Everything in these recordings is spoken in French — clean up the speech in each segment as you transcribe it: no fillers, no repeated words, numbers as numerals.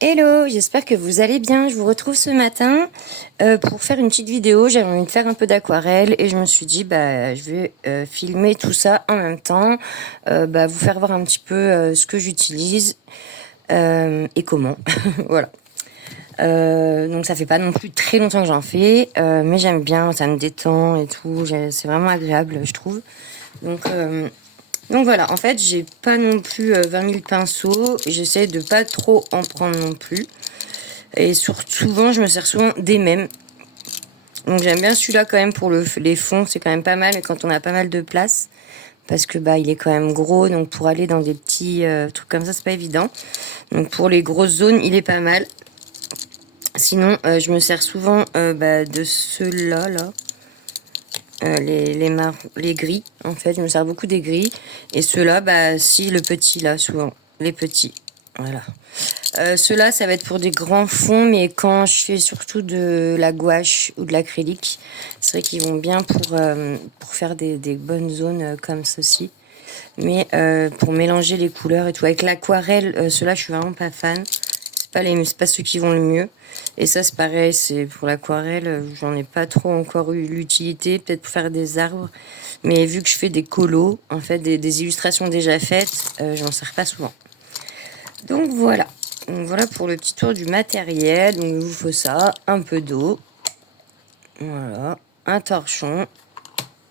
Hello, j'espère que vous allez bien. Je vous retrouve ce matin pour faire une petite vidéo. J'avais envie de faire un peu d'aquarelle et je me suis dit je vais filmer tout ça en même temps, vous faire voir un petit peu ce que j'utilise et comment. Voilà. Donc ça fait pas non plus très longtemps que j'en fais, mais j'aime bien, ça me détend et tout. C'est vraiment agréable, je trouve. Donc voilà, en fait, j'ai pas non plus 20 000 pinceaux. J'essaie de pas trop en prendre non plus. Et souvent, je me sers souvent des mêmes. Donc j'aime bien celui-là quand même pour les fonds. C'est quand même pas mal quand on a pas mal de place. Parce que il est quand même gros. Donc pour aller dans des petits trucs comme ça, c'est pas évident. Donc pour les grosses zones, il est pas mal. Sinon, je me sers souvent de ceux-là, là. Les gris, en fait, je me sers beaucoup des gris. Et ceux-là, si, le petit, là, souvent. Les petits. Voilà. Ceux-là, ça va être pour des grands fonds, mais quand je fais surtout de la gouache ou de l'acrylique, c'est vrai qu'ils vont bien pour faire des bonnes zones comme ceci. Mais pour mélanger les couleurs et tout. Avec l'aquarelle, ceux-là, je suis vraiment pas fan. C'est pas ceux qui vont le mieux. Et ça, c'est pareil, c'est pour l'aquarelle, j'en ai pas trop encore eu l'utilité, peut-être pour faire des arbres. Mais vu que je fais des colos, en fait, des illustrations déjà faites, je m'en sers pas souvent. Donc voilà. Donc voilà pour le petit tour du matériel. Donc il vous faut ça, un peu d'eau. Voilà. Un torchon.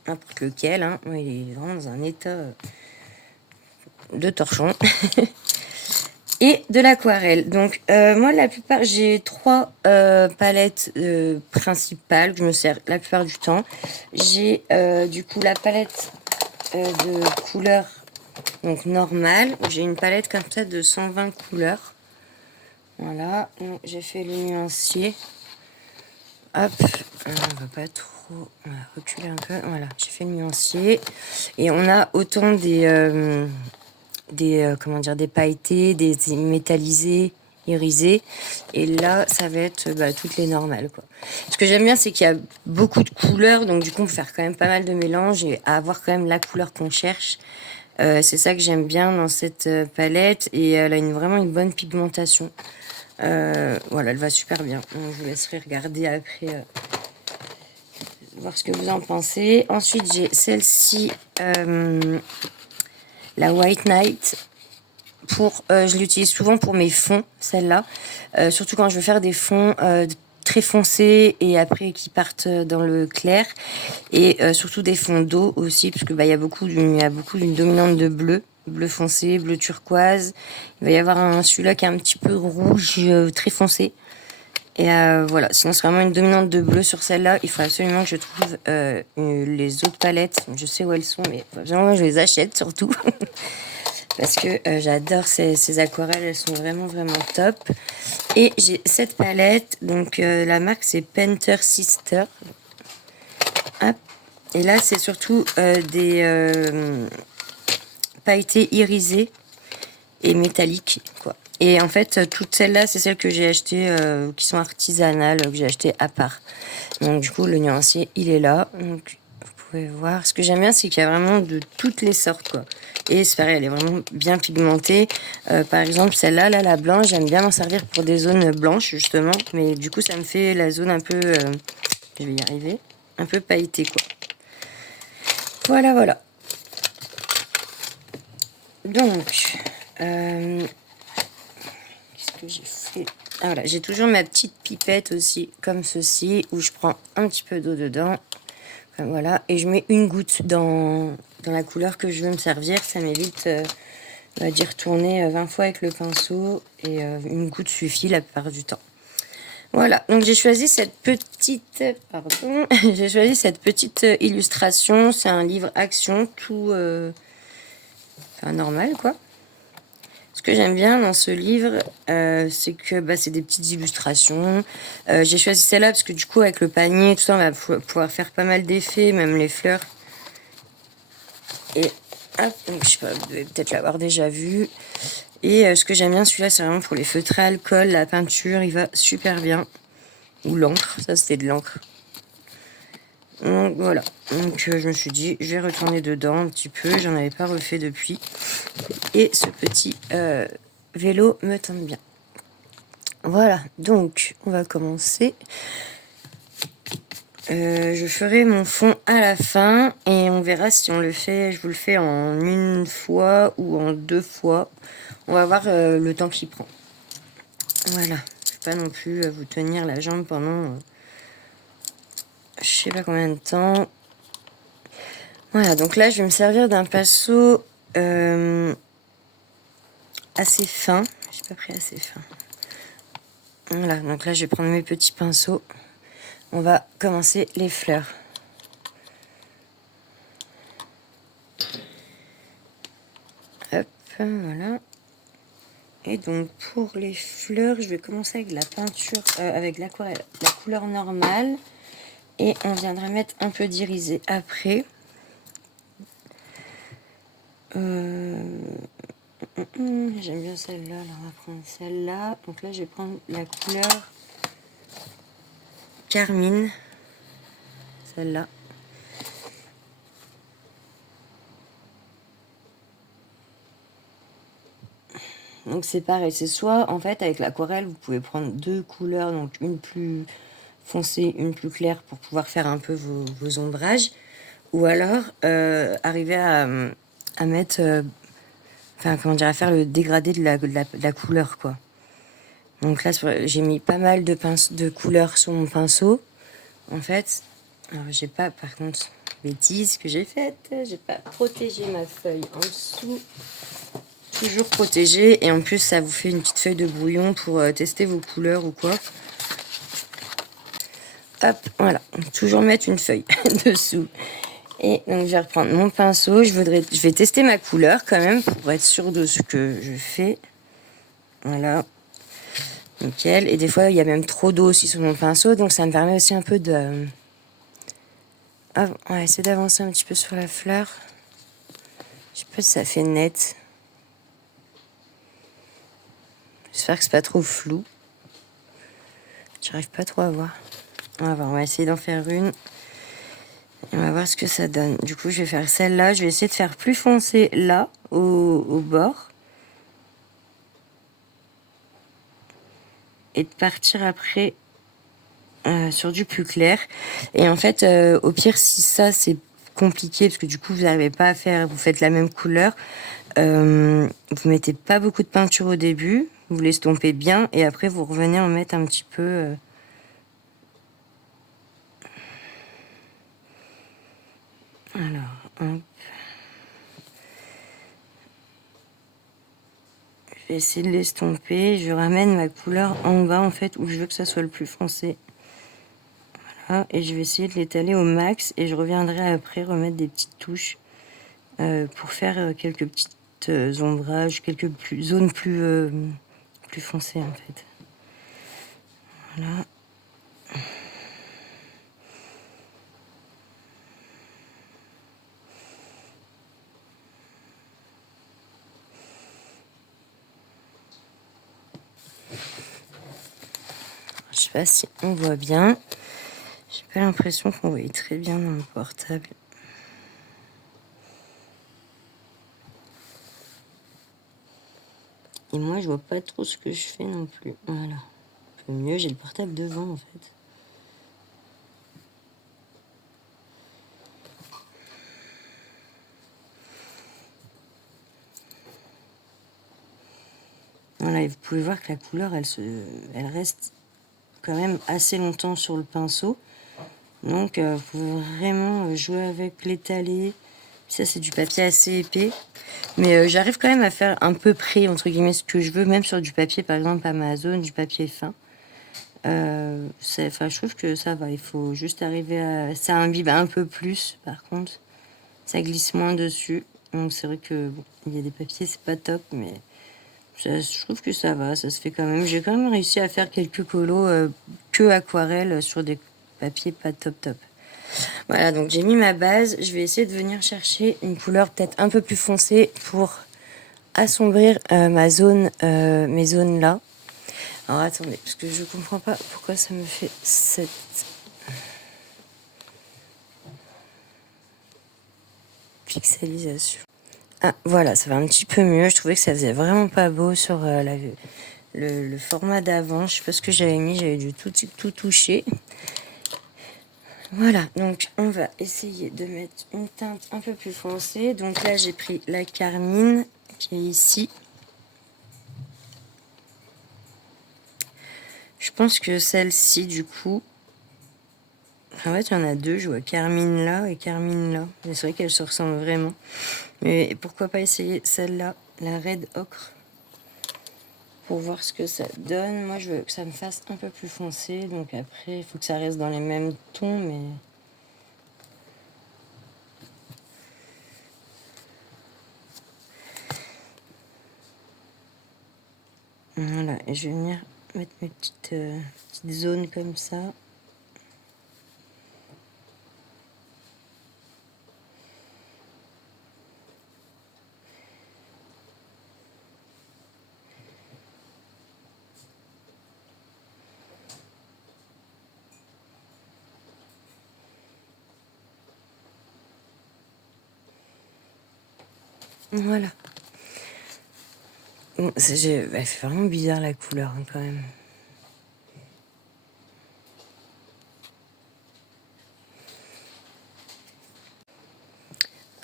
N'importe lequel. Hein. Il est vraiment dans un état de torchon. Et de l'aquarelle. Donc moi la plupart, j'ai 3 palettes principales que je me sers la plupart du temps. J'ai du coup la palette de couleurs donc normale. J'ai une palette comme ça de 120 couleurs. Voilà, j'ai fait le nuancier. Hop, on va pas trop reculer un peu. Voilà, j'ai fait le nuancier. Et on a autant des des pailletés, des métallisés, irisés. Et là, ça va être toutes les normales, quoi. Ce que j'aime bien, c'est qu'il y a beaucoup de couleurs. Donc, du coup, on peut faire quand même pas mal de mélanges et avoir quand même la couleur qu'on cherche. C'est ça que j'aime bien dans cette palette. Et elle a vraiment une bonne pigmentation. Voilà, elle va super bien. Donc, je vous laisserai regarder après, voir ce que vous en pensez. Ensuite, j'ai celle-ci, la White Knight. Je l'utilise souvent pour mes fonds, celle-là. Surtout quand je veux faire des fonds très foncés et après qui partent dans le clair. Et surtout des fonds d'eau aussi, parce que il y a beaucoup d'une dominante de bleu foncé, bleu turquoise. Il va y avoir celui-là qui est un petit peu rouge, très foncé. Et voilà, sinon c'est vraiment une dominante de bleu sur celle-là. Il faut absolument que je trouve les autres palettes. Je sais où elles sont, mais vraiment je les achète surtout. Parce que j'adore ces aquarelles, elles sont vraiment top. Et j'ai cette palette, donc la marque c'est Painter Sister. Hop. Et là c'est surtout des pailletés irisées et métalliques, quoi. Et en fait, toutes celles-là, c'est celles que j'ai achetées, qui sont artisanales, que j'ai achetées à part. Donc du coup, le nuancier, il est là. Donc vous pouvez voir. Ce que j'aime bien, c'est qu'il y a vraiment de toutes les sortes, quoi. Et c'est pareil, elle est vraiment bien pigmentée. Par exemple, celle-là, là, la blanche, j'aime bien m'en servir pour des zones blanches, justement. Mais du coup, ça me fait la zone un peu... je vais y arriver. Un peu pailletée, quoi. Voilà, voilà. Donc... qu'est-ce que j'ai fait? Ah voilà, j'ai toujours ma petite pipette aussi, comme ceci, où je prends un petit peu d'eau dedans. Enfin, voilà, et je mets une goutte dans la couleur que je veux me servir. Ça m'évite d'y retourner 20 fois avec le pinceau. Et une goutte suffit la plupart du temps. Voilà, donc j'ai choisi cette petite... Pardon. J'ai choisi cette petite illustration. C'est un livre action, tout... enfin, normal, quoi. Ce que j'aime bien dans ce livre, c'est que c'est des petites illustrations. J'ai choisi celle-là parce que du coup, avec le panier, tout ça, on va pouvoir faire pas mal d'effets, même les fleurs. Et hop, donc je sais pas, vous devez peut-être l'avoir déjà vu. Et ce que j'aime bien, celui-là, c'est vraiment pour les feutres à alcool, la peinture, il va super bien. Ou l'encre, ça c'était de l'encre. Donc voilà, donc je me suis dit, je vais retourner dedans un petit peu, j'en avais pas refait depuis. Et ce petit vélo me tente bien. Voilà, donc on va commencer. Je ferai mon fond à la fin et on verra si on le fait, je vous le fais en une fois ou en 2 fois. On va voir le temps qu'il prend. Voilà, je vais pas non plus vous tenir la jambe pendant je sais pas combien de temps. Voilà, donc là je vais me servir d'un pinceau assez fin. J'ai pas pris assez fin. Voilà, donc là je vais prendre mes petits pinceaux. On va commencer les fleurs. Hop, voilà. Et donc pour les fleurs, je vais commencer avec la peinture, avec l'aquarelle, la couleur normale. Et on viendra mettre un peu d'irisé après. J'aime bien celle-là, alors on va prendre celle-là. Donc là je vais prendre la couleur carmine, celle-là. Donc c'est pareil, c'est soit en fait avec l'aquarelle vous pouvez prendre 2 couleurs, donc une plus foncée, une plus claire pour pouvoir faire un peu vos ombrages, ou alors arriver à mettre, enfin comment dire, à faire le dégradé de la couleur quoi. Donc là j'ai mis pas mal de couleurs sur mon pinceau. En fait, alors j'ai pas, par contre, bêtise que j'ai faite, j'ai pas protégé ma feuille en dessous. Toujours protégé et en plus ça vous fait une petite feuille de brouillon pour tester vos couleurs ou quoi. Hop, voilà, toujours mettre une feuille dessous. Et donc je vais reprendre mon pinceau, je vais tester ma couleur quand même pour être sûr de ce que je fais. Voilà, nickel. Et des fois il y a même trop d'eau aussi sur mon pinceau, donc ça me permet aussi un peu de... Ah, on va essayer d'avancer un petit peu sur la fleur. Je sais pas si ça fait net. J'espère que c'est pas trop flou. J'arrive pas trop à voir. On va essayer d'en faire une. Et on va voir ce que ça donne. Du coup, je vais faire celle-là. Je vais essayer de faire plus foncé là, au bord. Et de partir après sur du plus clair. Et en fait, au pire, si ça, c'est compliqué, parce que du coup, vous n'arrivez pas à faire, vous faites la même couleur, vous mettez pas beaucoup de peinture au début, vous l'estompez bien, et après, vous revenez en mettre un petit peu... Alors, hop. Je vais essayer de l'estomper. Je ramène ma couleur en bas, en fait, où je veux que ça soit le plus foncé. Voilà. Et je vais essayer de l'étaler au max. Et je reviendrai après remettre des petites touches pour faire quelques petites ombrages, quelques zones plus foncées, en fait. Voilà. Je sais pas si on voit bien. J'ai pas l'impression qu'on voit très bien dans le portable. Et moi, je vois pas trop ce que je fais non plus. Voilà. Un peu mieux, j'ai le portable devant, en fait. Voilà, et vous pouvez voir que la couleur, elle reste quand même assez longtemps sur le pinceau. Donc, vous pouvez vraiment jouer avec l'étalé. Ça, c'est du papier assez épais. Mais j'arrive quand même à faire un peu près, entre guillemets, ce que je veux, même sur du papier, par exemple, Amazon, du papier fin. Je trouve que ça va. Il faut juste arriver à... Ça imbibe un peu plus, par contre. Ça glisse moins dessus. Donc, c'est vrai que, bon, il y a des papiers, c'est pas top, mais... Je trouve que ça va, ça se fait quand même. J'ai quand même réussi à faire quelques colos que aquarelle sur des papiers pas top top. Voilà, donc j'ai mis ma base. Je vais essayer de venir chercher une couleur peut-être un peu plus foncée pour assombrir mes zones là. Alors attendez, parce que je comprends pas pourquoi ça me fait cette pixelisation. Ah voilà, ça va un petit peu mieux. Je trouvais que ça faisait vraiment pas beau sur le format d'avant. Je sais pas ce que j'avais mis, j'avais dû tout toucher. Voilà, donc on va essayer de mettre une teinte un peu plus foncée. Donc là, j'ai pris la carmine qui est ici. Je pense que celle-ci, du coup... En fait, il y en a deux. Je vois carmine là et carmine là. Mais c'est vrai qu'elles se ressemblent vraiment. Mais pourquoi pas essayer celle-là, la red ocre, pour voir ce que ça donne. Moi, je veux que ça me fasse un peu plus foncé. Donc après, il faut que ça reste dans les mêmes tons, mais... Voilà, et je vais venir mettre mes petites zones comme ça. Voilà. Bon, c'est vraiment bizarre la couleur hein, quand même.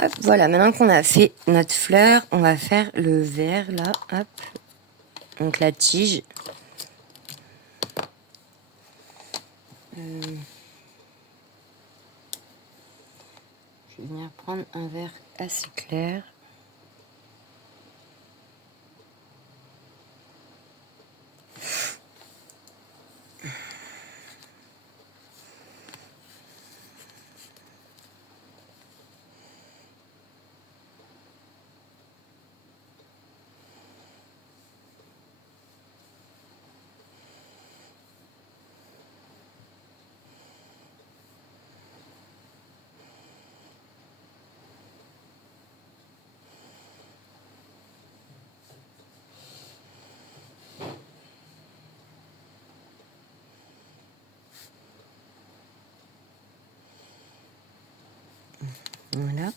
Hop, voilà, maintenant qu'on a fait notre fleur, on va faire le vert là. Hop. Donc la tige. Je vais venir prendre un vert assez clair. Voilà.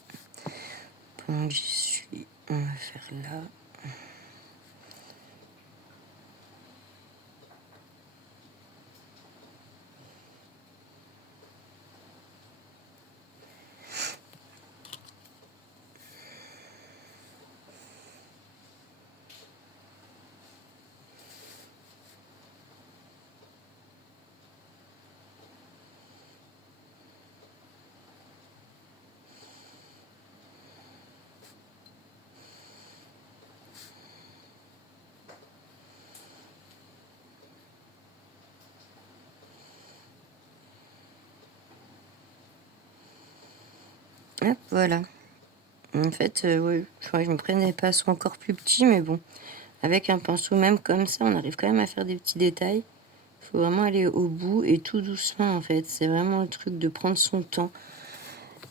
Donc j'y suis. On va faire là. Hop, voilà. En fait, oui, je crois que je me prenais des pinceaux encore plus petits, mais bon. Avec un pinceau même comme ça, on arrive quand même à faire des petits détails. Il faut vraiment aller au bout et tout doucement en fait. C'est vraiment le truc de prendre son temps.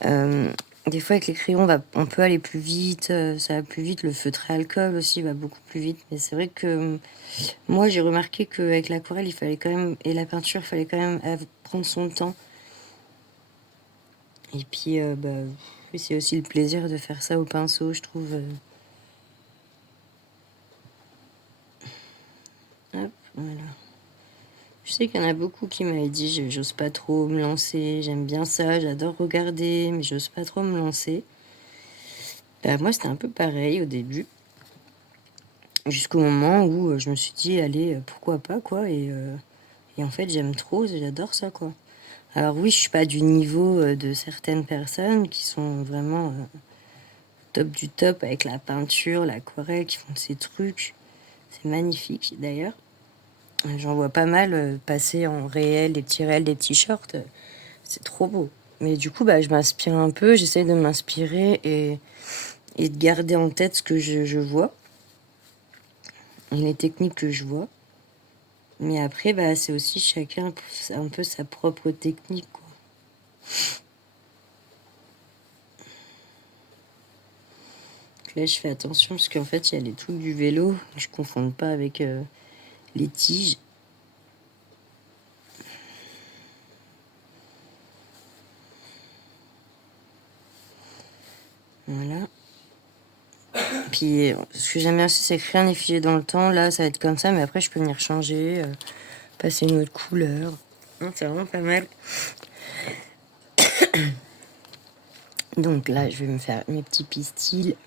Des fois avec les crayons, on peut aller plus vite, ça va plus vite. Le feutre à alcool aussi va beaucoup plus vite. Mais c'est vrai que moi j'ai remarqué qu'avec l'aquarelle, il fallait quand même, et la peinture, il fallait quand même prendre son temps. Et puis c'est aussi le plaisir de faire ça au pinceau, je trouve. Hop, voilà. Je sais qu'il y en a beaucoup qui m'avaient dit j'ose pas trop me lancer, j'aime bien ça, j'adore regarder, mais j'ose pas trop me lancer. Bah, moi, c'était un peu pareil au début, jusqu'au moment où je me suis dit, allez, pourquoi pas, quoi. Et en fait, j'aime trop, j'adore ça, quoi. Alors oui, je suis pas du niveau de certaines personnes qui sont vraiment top du top avec la peinture, l'aquarelle, qui font ces trucs. C'est magnifique, d'ailleurs. J'en vois pas mal passer en réel, des petits réels, des petits shorts. C'est trop beau. Mais du coup, je m'inspire un peu, j'essaie de m'inspirer et de garder en tête ce que je vois et les techniques que je vois. Mais après, c'est aussi chacun un peu sa propre technique, quoi. Donc là, je fais attention parce qu'en fait, il y a les trucs du vélo. Je ne confonde pas avec les tiges. Voilà. Puis ce que j'aime bien aussi, c'est que rien n'est figé dans le temps. Là, ça va être comme ça, mais après, je peux venir changer, passer une autre couleur. C'est vraiment pas mal. Donc là, je vais me faire mes petits pistils.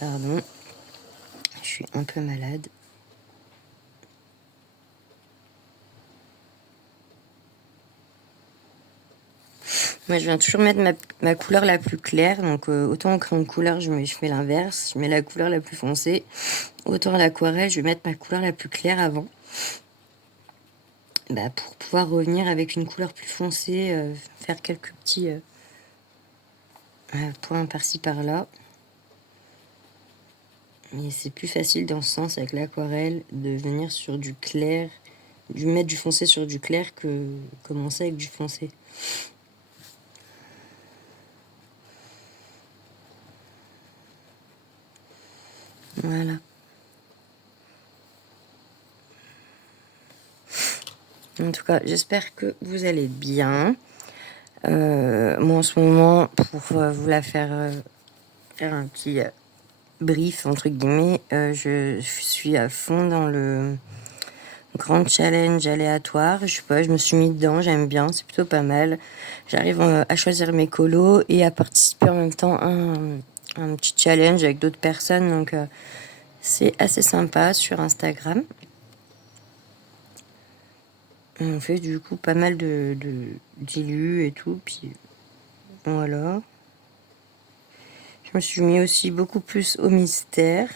Pardon. Je suis un peu malade. Moi, je viens toujours mettre ma couleur la plus claire. Donc, autant en crayon de couleur, je fais l'inverse. Je mets la couleur la plus foncée. Autant à l'aquarelle, je vais mettre ma couleur la plus claire avant. Pour pouvoir revenir avec une couleur plus foncée, faire quelques petits points par-ci par-là. Mais c'est plus facile dans ce sens avec l'aquarelle de venir sur du clair, de mettre du foncé sur du clair que commencer avec du foncé. Voilà. En tout cas, j'espère que vous allez bien. Moi, en ce moment, pour vous la faire un petit brief, entre guillemets, je suis à fond dans le grand challenge aléatoire. Je sais pas, je me suis mis dedans, j'aime bien, c'est plutôt pas mal. J'arrive à choisir mes colos et à participer en même temps à un petit challenge avec d'autres personnes. Donc, c'est assez sympa sur Instagram. On fait du coup pas mal de d'illus et tout, puis voilà. Je me suis mis aussi beaucoup plus au mystère.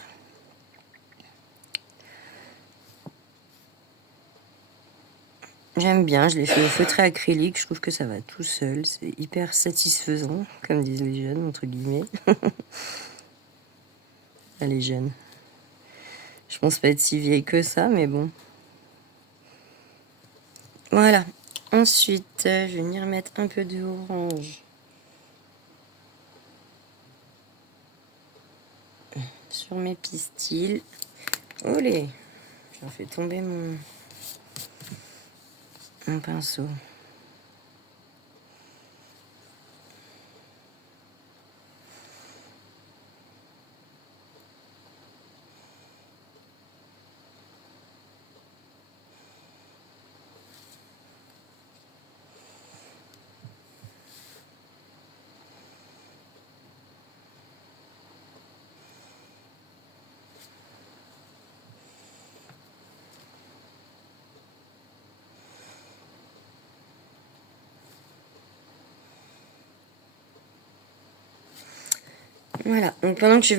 J'aime bien, je l'ai fait au feutré acrylique, je trouve que ça va tout seul, c'est hyper satisfaisant, comme disent les jeunes, entre guillemets. Les jeunes. Je pense pas être si vieille que ça, mais bon. Voilà. Ensuite, je vais venir mettre un peu de orange sur mes pistils. Olé! J'en fais tomber mon pinceau. Voilà, donc pendant que je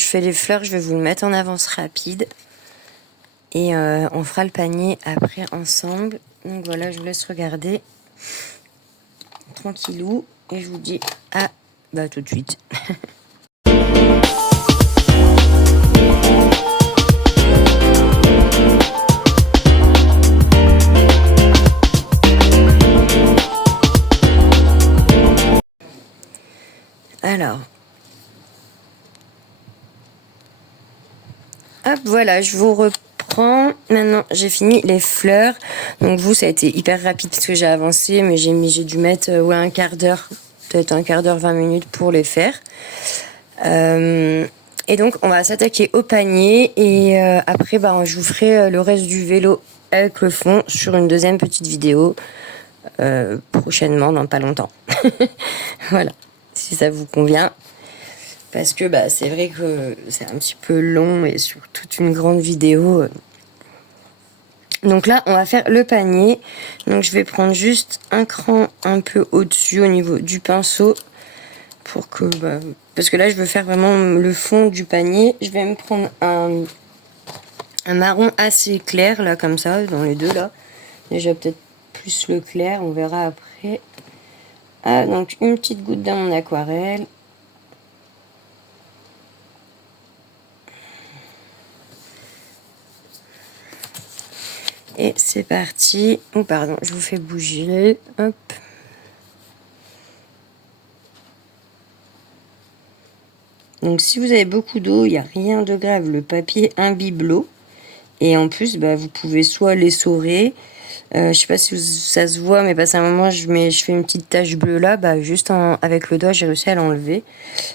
fais les fleurs, je vais vous le mettre en avance rapide. Et on fera le panier après ensemble. Donc voilà, je vous laisse regarder. Tranquillou. Et je vous dis à tout de suite. Alors. Hop, voilà, je vous reprends. Maintenant, j'ai fini les fleurs. Donc vous, ça a été hyper rapide parce que j'ai avancé, mais j'ai dû mettre un quart d'heure, peut-être un quart d'heure, 20 minutes pour les faire. Et donc, on va s'attaquer au panier et après, je vous ferai le reste du vélo avec le fond sur une deuxième petite vidéo prochainement, dans pas longtemps. Voilà, si ça vous convient. Parce que c'est vrai que c'est un petit peu long et sur toute une grande vidéo. Donc là, on va faire le panier. Donc je vais prendre juste un cran un peu au-dessus au niveau du pinceau. Pour que, parce que là, je veux faire vraiment le fond du panier. Je vais me prendre un marron assez clair, là, comme ça, dans les deux, là. Déjà peut-être plus le clair, on verra après. Ah, donc une petite goutte dans mon aquarelle. Et c'est parti. Oh pardon, je vous fais bouger. Hop. Donc si vous avez beaucoup d'eau, il n'y a rien de grave. Le papier imbibe l'eau. Et en plus, vous pouvez soit l'essorer, Je sais pas si ça se voit, mais à un moment, je fais une petite tache bleue là, juste avec le doigt, j'ai réussi à l'enlever.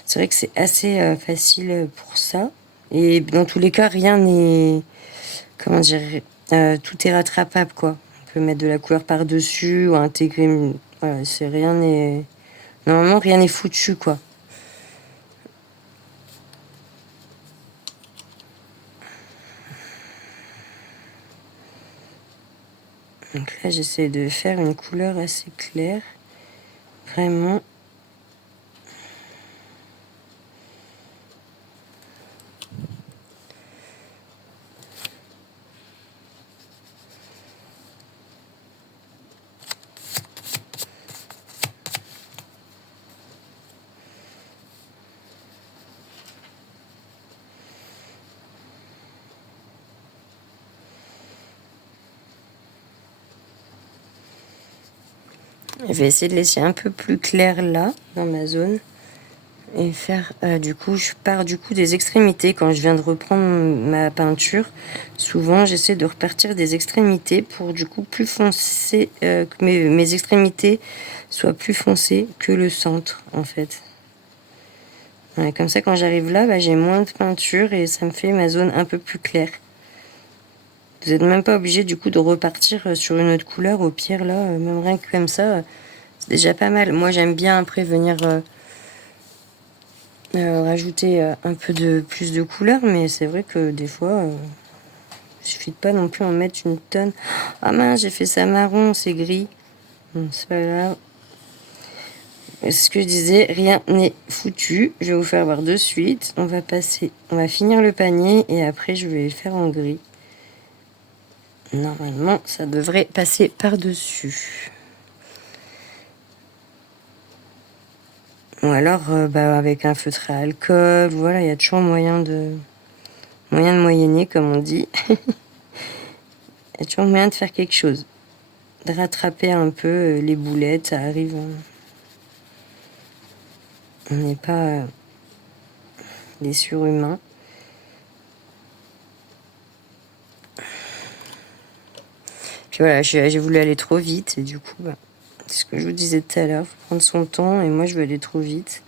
C'est vrai que c'est assez facile pour ça. Et dans tous les cas, rien n'est, comment dire, tout est rattrapable, quoi. On peut mettre de la couleur par-dessus ou intégrer, voilà, normalement, rien n'est foutu, quoi. Donc là, j'essaie de faire une couleur assez claire. Vraiment. Je vais essayer de laisser un peu plus clair là, dans ma zone. Et faire, du coup, je pars du coup des extrémités. Quand je viens de reprendre ma peinture, souvent j'essaie de repartir des extrémités pour du coup plus foncer, que mes extrémités soient plus foncées que le centre, en fait. Ouais, comme ça, quand j'arrive là, j'ai moins de peinture et ça me fait ma zone un peu plus claire. Vous n'êtes même pas obligé du coup de repartir sur une autre couleur. Au pire, là, même rien que comme ça, c'est déjà pas mal. Moi, j'aime bien après venir rajouter un peu de plus de couleurs, mais c'est vrai que des fois, il suffit de pas non plus en mettre une tonne. Ah mince, j'ai fait ça marron, c'est gris. Bon, c'est pas grave. C'est ce que je disais, rien n'est foutu. Je vais vous faire voir de suite. On va finir le panier et après je vais le faire en gris. Normalement, ça devrait passer par-dessus. Ou alors, avec un feutre à alcool. Voilà, il y a toujours moyen de moyenner, comme on dit. Il y a toujours moyen de faire quelque chose. De rattraper un peu les boulettes, ça arrive. On n'est pas des surhumains. Puis voilà, j'ai voulu aller trop vite et du coup, c'est ce que je vous disais tout à l'heure, faut prendre son temps et moi je veux aller trop vite.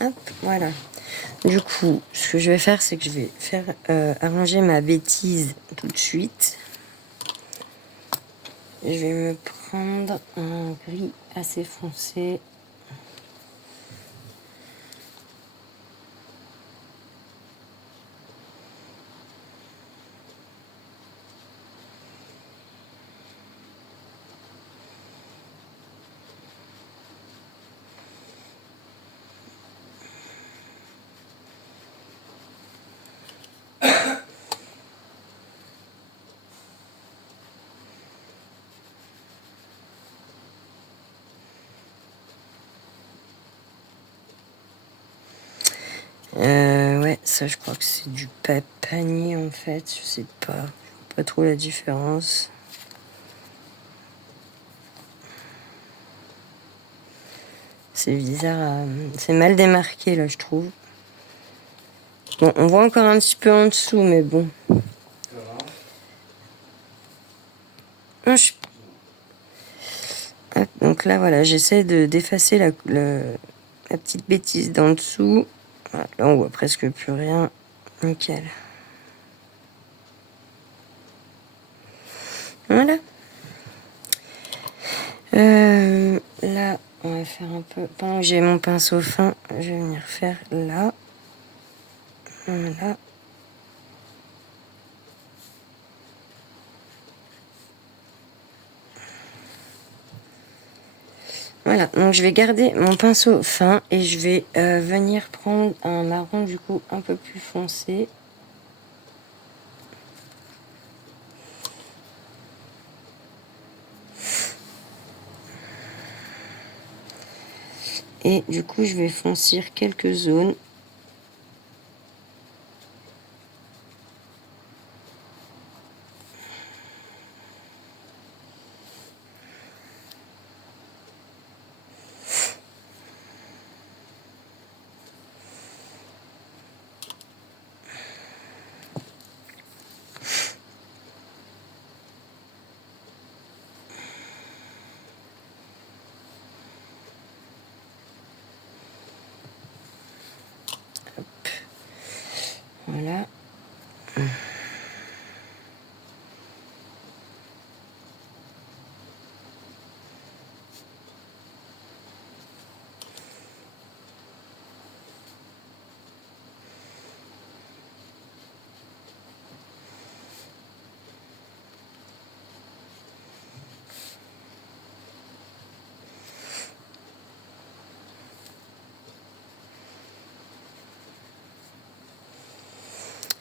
Hop, voilà. Du coup, ce que je vais faire, c'est que je vais faire arranger ma bêtise tout de suite. Je vais me prendre un gris assez foncé. Ouais, ça je crois que c'est du panier en fait, je sais pas trop la différence. C'est bizarre, c'est mal démarqué là je trouve. Bon, on voit encore un petit peu en dessous, mais bon. Non, Hop, donc là voilà, j'essaie d'effacer la petite bêtise d'en dessous. Voilà, là on voit presque plus rien. Nickel. Voilà. Là, on va faire un peu... Pendant que j'ai mon pinceau fin, je vais venir faire là. Voilà. Voilà, donc je vais garder mon pinceau fin et je vais venir prendre un marron du coup un peu plus foncé. Et du coup, je vais foncir quelques zones. Voilà.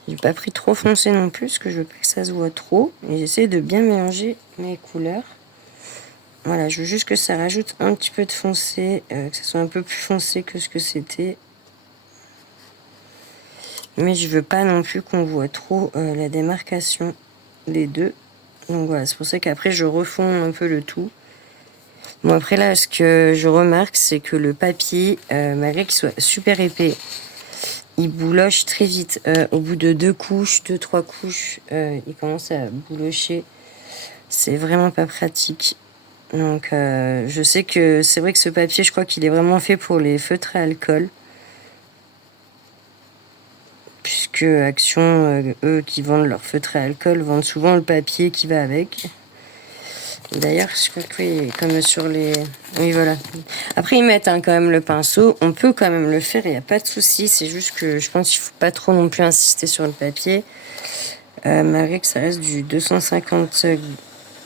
J'ai pas pris trop foncé non plus, parce que je veux pas que ça se voit trop. Et j'essaie de bien mélanger mes couleurs. Voilà, je veux juste que ça rajoute un petit peu de foncé, que ça soit un peu plus foncé que ce que c'était. Mais je veux pas non plus qu'on voit trop la démarcation des deux. Donc voilà, c'est pour ça qu'après je refonds un peu le tout. Bon après là, ce que je remarque, c'est que le papier, malgré qu'il soit super épais, il bouloche très vite. Au bout de 2-3 couches, il commence à boulocher. C'est vraiment pas pratique. Donc je sais que c'est vrai que ce papier, je crois qu'il est vraiment fait pour les feutres à alcool. Puisque Action, eux qui vendent leur feutre à alcool, vendent souvent le papier qui va avec. D'ailleurs, je crois que oui, comme sur les... Oui, voilà. Après, ils mettent quand même le pinceau. On peut quand même le faire, il n'y a pas de souci. C'est juste que je pense qu'il ne faut pas trop non plus insister sur le papier. Malgré que ça reste du 250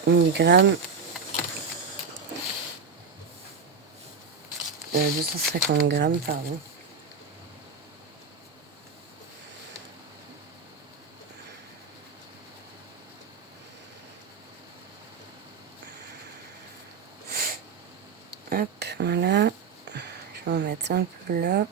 mg. 250 grammes, pardon. Hop, voilà. Je vais en mettre un peu là.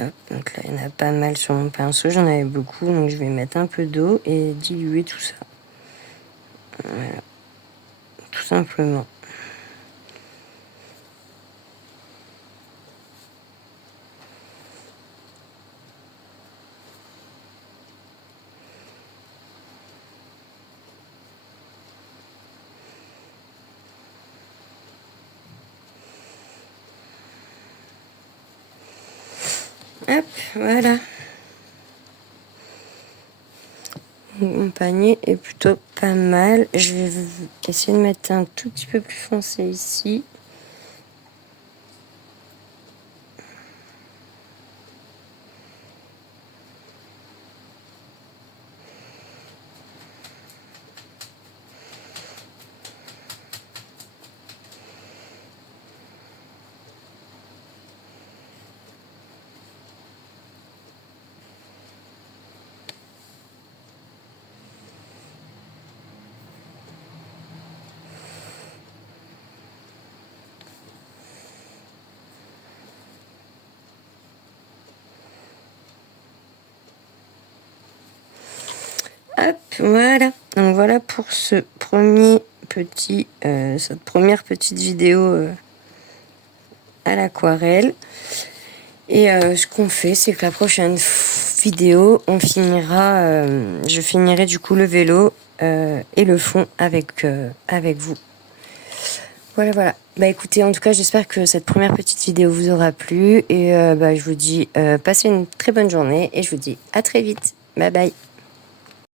Hop, donc là, il y en a pas mal sur mon pinceau. J'en avais beaucoup, donc je vais mettre un peu d'eau et diluer tout ça. Voilà, tout simplement. Hop, voilà. Mon panier est plutôt pas mal. Je vais essayer de mettre un tout petit peu plus foncé ici. Hop, voilà. Donc voilà pour ce premier petit, cette première petite vidéo à l'aquarelle. Et ce qu'on fait, c'est que la prochaine vidéo, on finira, je finirai du coup le vélo et le fond avec vous. Voilà. Bah écoutez, en tout cas, j'espère que cette première petite vidéo vous aura plu. Et je vous dis, passez une très bonne journée. Et je vous dis à très vite. Bye bye.